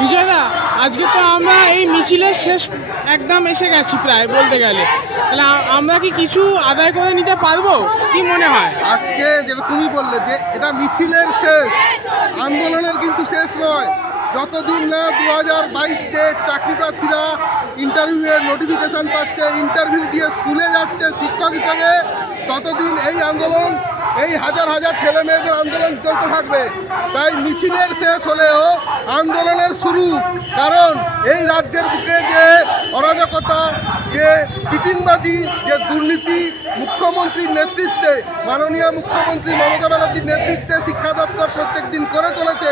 বিজয়দা, আজকে তো আমরা এই মিছিলের শেষ একদম এসে গেছি প্রায় বলতে গেলে। তাহলে আমরা কি কিছু আদায় করে নিতে পারবো, কি মনে হয়? আজকে যেটা তুমি বললে যে এটা মিছিলের শেষ, আন্দোলনের কিন্তু শেষ নয়। যতদিন না 2022 স্টেট চাকরি প্রার্থীরা ইন্টারভিউয়ের নোটিফিকেশান পাচ্ছে, ইন্টারভিউ দিয়ে স্কুলে যাচ্ছে শিক্ষক হিসাবে, ততদিন এই আন্দোলন, এই হাজার হাজার ছেলে মেয়েদের আন্দোলন চলতে থাকবে। তাই মিছিলের শেষ হলেও আন্দোলনের শুরু। কারণ এই রাজ্যের বুকে যে অরাজকতা, যে চিটিংবাজি, যে দুর্নীতি মুখ্যমন্ত্রীর নেতৃত্বে, মাননীয় মুখ্যমন্ত্রী মমতা ব্যানার্জির নেতৃত্বে শিক্ষা দপ্তর প্রত্যেক দিন করে চলেছে,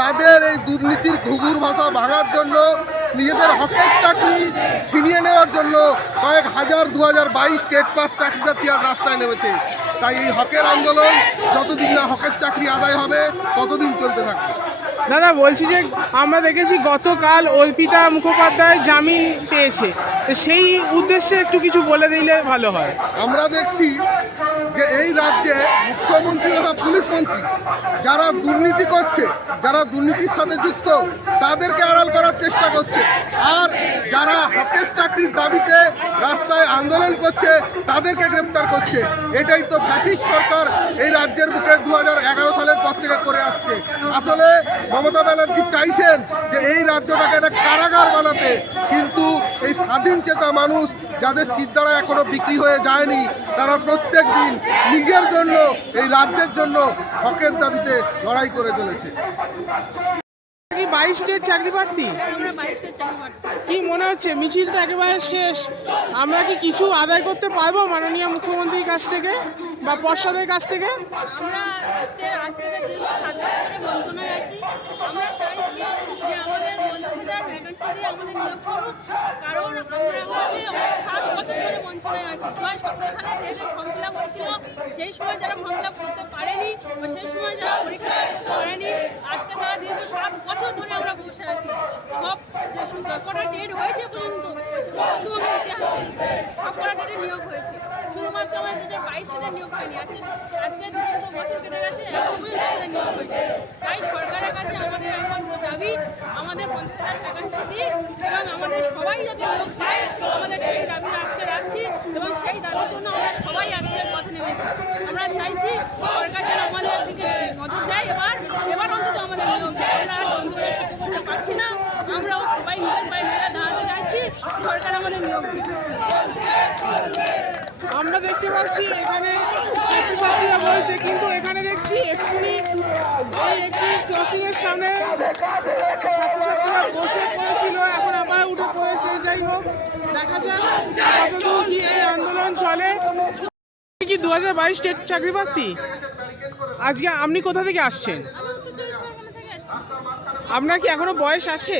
তাদের এই দুর্নীতির ঘুঘুর ভাষা ভাঙার জন্য, নিজেদের হকের চাকরি ছিনিয়ে নেওয়ার জন্য কয়েক হাজার 2022 স্টেট পাস চাকরি প্রার্থী আর রাস্তায় নেমেছে। তাই এই হকের আন্দোলন যতদিন না হকের চাকরি আদায় হবে ততদিন চলতে থাকবে। দাদা, বলছি যে আমরা দেখেছি গতকাল অর্পিতা মুখোপাধ্যায় জামিন পেয়েছে, তো সেই উদ্দেশ্যে একটু কিছু বলে দিলে ভালো হয়। আমরা দেখছি যে এই রাজ্যে মুখ্যমন্ত্রী তথা পুলিশ মন্ত্রী যারা দুর্নীতি করছে, যারা দুর্নীতির সাথে যুক্ত, তাদেরকে আড়াল করার চেষ্টা করছে, আর যারা হকের চাকরির দাবিতে রাস্তায় আন্দোলন করছে তাদেরকে গ্রেপ্তার করছে। এটাই তো ফ্যাসিস্ট সরকার এই রাজ্যের বুকে 2011 সালের পর থেকে করে আসছে। আসলে মমতা ব্যানার্জি চাইছেন যে এই রাজ্যটাকে একটা কারাগার বানাতে, কিন্তু এই স্বাধীন চেতা মানুষ যাদের সিদ্ধারা এখনো বিক্রি হয়ে যায়নি, তারা প্রত্যেক দিন নিজের জন্য, এই রাজ্যের জন্য হকের দাবিতে লড়াই করে চলেছে। কি 22 স্টেট চাকরি প্রার্থী? কি মনে হচ্ছে মিছিল তো একেবারে শেষ, আমরা কি কিছু আদায় করতে পারবো মাননীয় মুখ্যমন্ত্রীর কাছ থেকে বা পর্ষদের কাছ থেকে? আমরা আজ থেকে দীর্ঘ 7 বছর ধরে বঞ্চনায় আছি। আমরা চাইছি যে আমাদের 50,000 ভ্যাকেন্সি দিয়ে আমাদের নিয়োগ করুক, কারণ আমরা 7 বছর ধরে বঞ্চনায় আছি। 2017 সালে টেটের ফর্ম ফিল আপ হয়েছিল, সেই সময় যারা ফর্ম ফিল আপ করতে পারেনি বা সেই সময় যারা পরীক্ষা করতে পারেনি, আজকে তারা দীর্ঘ 7 বছর ধরে আমরা বসে আছি। সব যে কটা টেট হয়েছে পর্যন্ত পশ্চিমবঙ্গের ইতিহাসে সব কটা টেটে নিয়োগ হয়েছে, শুধুমাত্র আমাদের 2022 টেটে নিয়োগ হয়নি। আজকে দুটো বছর কেটে গেছে, এখনো পর্যন্ত আমাদের নিয়োগ হয়নি। তাই সরকারের কাছে আমাদের একমাত্র দাবি, আমাদের 50,000 ভ্যাকেন্সি দিক এবং আমাদের সবাই যাতে নিয়োগ পায়, আমাদের সেই দাবি আজকে রাখছি এবং সেই দাবির জন্য আমরা সবাই আজকের পথে নেমেছি। আমরা চাইছি সরকার যেন আমাদের দিকে নজর দেয়, এবার অন্তত আমাদের নিয়োগ দেয়। আমরা আর দ্বন্দ্বের কিছু করতে পারছি না, আমরাও সবাই নিজের পায়ে নিজেরা দাঁড়াতে চাইছি, সরকার আমাদের নিয়োগ দিক। আমরা দেখতে পাচ্ছি এখানে ছাত্রছাত্রীরা বলছে, কিন্তু এখানে দেখছি এক্ষুনি এই একটি ক্রসিংয়ের সামনে ছাত্রছাত্রীরা বসে পড়েছিল, এখন আবার উঠে পড়েছে। যাই হোক, দেখা যাক কতদূর কি এই আন্দোলন চলে। কি 2022 স্টেট চাকরি প্রার্থী? আজকে আপনি কোথা থেকে আসছেন? আপনার কি এখনো বয়স আছে?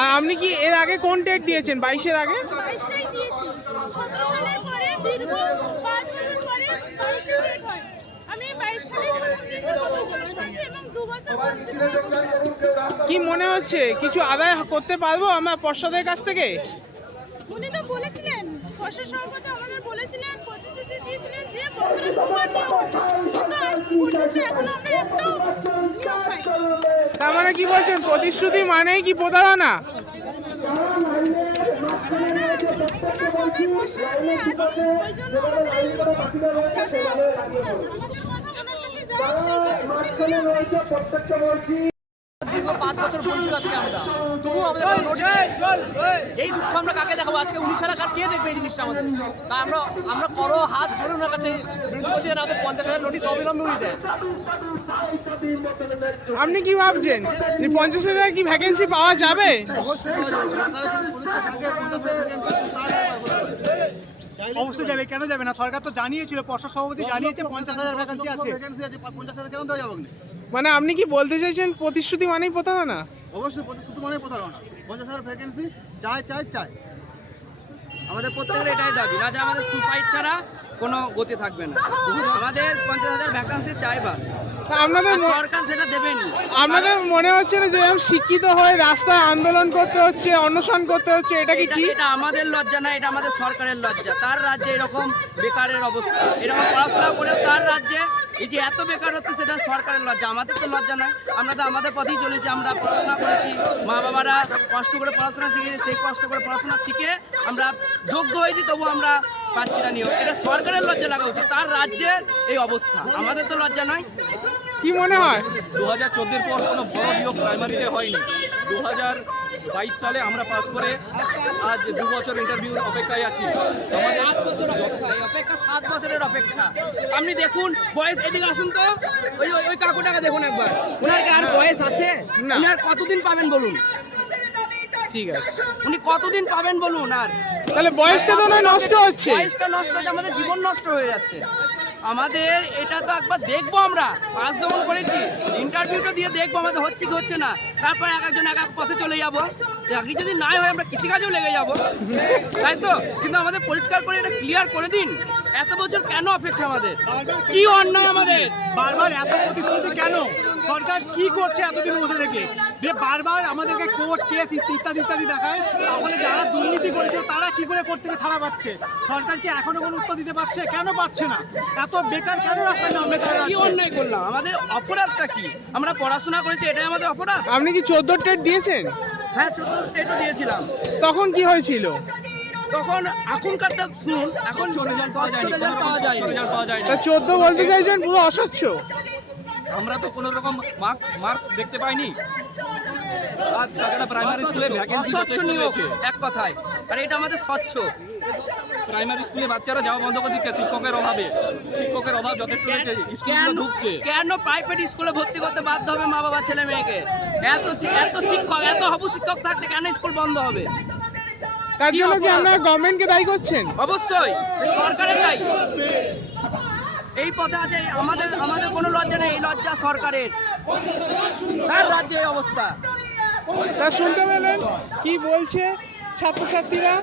আর আপনি কি এর আগে কোন টেট দিয়েছেন? 22-এর আগে? 22টাই দিয়েছি। 17 সালের পরে দীর্ঘ 5 বছর পরে 22 টেট হয়। আমি 22 সালেই প্রথম দিয়েছি, প্রথম পাস করেছি এবং 2 বছর বঞ্চিত হয়ে বসে আছি। কি মনে হচ্ছে কিছু আদায় করতে পারবো আমরা পর্ষদের কাছ থেকে? উনি তো বলেছিলেন, পর্ষদ সভাপতি আমাদের বলেছিলেন, প্রতিশ্রুতি দিয়েছিলেন যে বছরে 2বার নিয়োগ হবে, কিন্তু আজ পর্যন্ত এখনো আমরা একটাও নিয়োগ পাইনি। তার মানে কি বলছেন, প্রতিশ্রুতি মানেই কি প্রতারণা? দীর্ঘ 5 বছর বঞ্চিত আজকে আমরা, তবু আমাদের এই দুঃখ আমরা কাকে দেখাবো? আজকে উনি ছাড়া কে দেখবে এই জিনিসটা আমাদের? তা আমরা করো হাত ধরে ওনার কাছে বিরোধী করছি, আমাদের 50,000 নোটিশ অবিলম্বে উনি দেন। আপনি কি ভাবছেন যে 50,000 কি ভ্যাকেন্সি পাওয়া যাবে? অবশ্যই যাবে, কেন যাবে না? সরকার তো জানিয়েছিল, পর্ষদ সভাপতি জানিয়েছে 50,000 ভ্যাকেন্সি আছে। 50,000 কেন দেওয়া যাবে না? মানে আপনি কি বলতে চাইছেন প্রতিশ্রুতি মানেই প্রতারণা? অবশ্যই প্রতিশ্রুতি মানে প্রতারণা। 50,000 ভ্যাকেন্সি চাই। আমাদের প্রত্যেকের এটাই দাবি, না যে আমাদের সুসাইড ছাড়া কোনো গতি থাকবে না, আমাদের 50,000 ভ্যাকেন্সি চাই। বাস তা সরকার সেটা দেবেনি। আপনাদের মনে হচ্ছে না যে এরকম শিক্ষিত হয়ে রাস্তায় আন্দোলন করতে হচ্ছে, অনশন করতে হচ্ছে, এটা কি ঠিক? এটা আমাদের লজ্জা না, এটা আমাদের সরকারের লজ্জা। তার রাজ্যে এরকম বেকারের অবস্থা, এরকম পড়াশোনা করেও তার রাজ্যে এই যে এত বেকার হচ্ছে, সেটা সরকারের লজ্জা। আমাদের তো লজ্জা নয়, আমরা তো আমাদের পথেই চলেছি। আমরা পড়াশোনা করেছি, মা বাবারা কষ্ট করে পড়াশোনা শিখেছি, সেই কষ্ট করে পড়াশোনা শিখে আমরা যোগ্য হয়েছি, তবু আমরা পাচ্ছি না নিয়োগ। এটা সরকারের লজ্জা লাগা উচিত, তার রাজ্যের এই অবস্থা, আমাদের তো লজ্জা নয়। কি মনে হয়? 2014 পর কোনো বড় নিয়োগ প্রাইমারিতে হয়নি। 2022 সালে আমরা পাস করে আজ 2 বছর ইন্টারভিউর অপেক্ষায় আছি। আমাদের 7 বছর অপেক্ষা, 7 বছরের অপেক্ষা। আপনি দেখুন বয়স, এদিকে আসুন তো, ওই কাকুটাকে দেখুন একবার, ওনার কি আর বয়স আছে? না। উনি আর কতদিন পাবেন বলুন? ঠিক আছে, উনি কতদিন পাবেন বলুন? আর তাহলে বয়সটা তো নয় নষ্ট হচ্ছে। বয়সটা নষ্ট হচ্ছে, আমাদের জীবন নষ্ট হয়ে যাচ্ছে। আমাদের এটা তো একবার দেখবো, আমরা পাস যখন করেছি ইন্টারভিউটা দিয়ে দেখবো আমাদের হচ্ছে কি হচ্ছে না, তারপর এক একজন এক এক পথে চলে যাবো। চাকরি যদি না হয় আমরা কৃষিকাজেও লেগে যাবো, তাই তো? কিন্তু আমাদের পরিষ্কার করে এটা ক্লিয়ার করে দিন, এত বছর কেন অপেক্ষা? আমাদের কি অন্যায়? আমাদের বারবার এত প্রতিশ্রুতি কেন? সরকার কি করছে এতদিন বসে থেকে যে বারবার আমাদেরকে কোর্ট কেস ইত্যাদি ইত্যাদি দেখায়? তাহলে যারা দুর্নীতি করেছে তারা কি করে কোর্ট থেকে ছাড়া পাচ্ছে? সরকার কি এখনো কোনো উত্তর দিতে পারছে? কেন পারছে না? এত বেকার কেন রাস্তায় নামবে তারা? কি অন্যায় করলাম? আমাদের অপরাধটা কি? আমরা পড়াশোনা করেছি, এটাই আমাদের অপরাধ। আপনি কি 14 টেট দিয়েছেন? হ্যাঁ, 14 টেটও দিয়েছিলাম। তখন কি হয়েছিল? তখন এখনকারটা শুনুন, এখন রেজাল্ট পাওয়া যায়নি, রেজাল্ট পাওয়া যায়নি। রেজাল্ট পাওয়া যায়নি। তা 14 বলতে চাইছেন পুরো অস্বচ্ছ? আমরা তো কোনো রকম মার্কস দেখতে পাইনি। আর তাছাড়া প্রাইমারি স্কুলে ভ্যাকেন্সি অস্বচ্ছ নিয়োগ এক কথায়, আর এটা আমাদের স্বচ্ছ। প্রাইমারি স্কুলে বাচ্চারা যাওয়া বন্ধ করে দিচ্ছে শিক্ষকের অভাবে। শিক্ষকের অভাব যথেষ্ট রয়েছে, স্কুলগুলো ঢুকছে। কেন প্রাইভেট স্কুলে ভর্তি করতে বাধ্য হবে মা বাবা ছেলে মেয়েকে? এত শিক্ষক, এত হবু শিক্ষক থাকতে কেন স্কুল বন্ধ হবে? তার কি জন্য কি অপরাধ? আপনারা গভর্নমেন্টকে দায়ী করছেন? অবশ্যই সরকারের দায়ী। এই পথে আছে, আমাদের কোনো লজ্জা নেই, এই লজ্জা সরকারের। তার রাজ্যে এই অবস্থা। তা শুনতে পেলেন কি বলছে ছাত্রছাত্রীরা?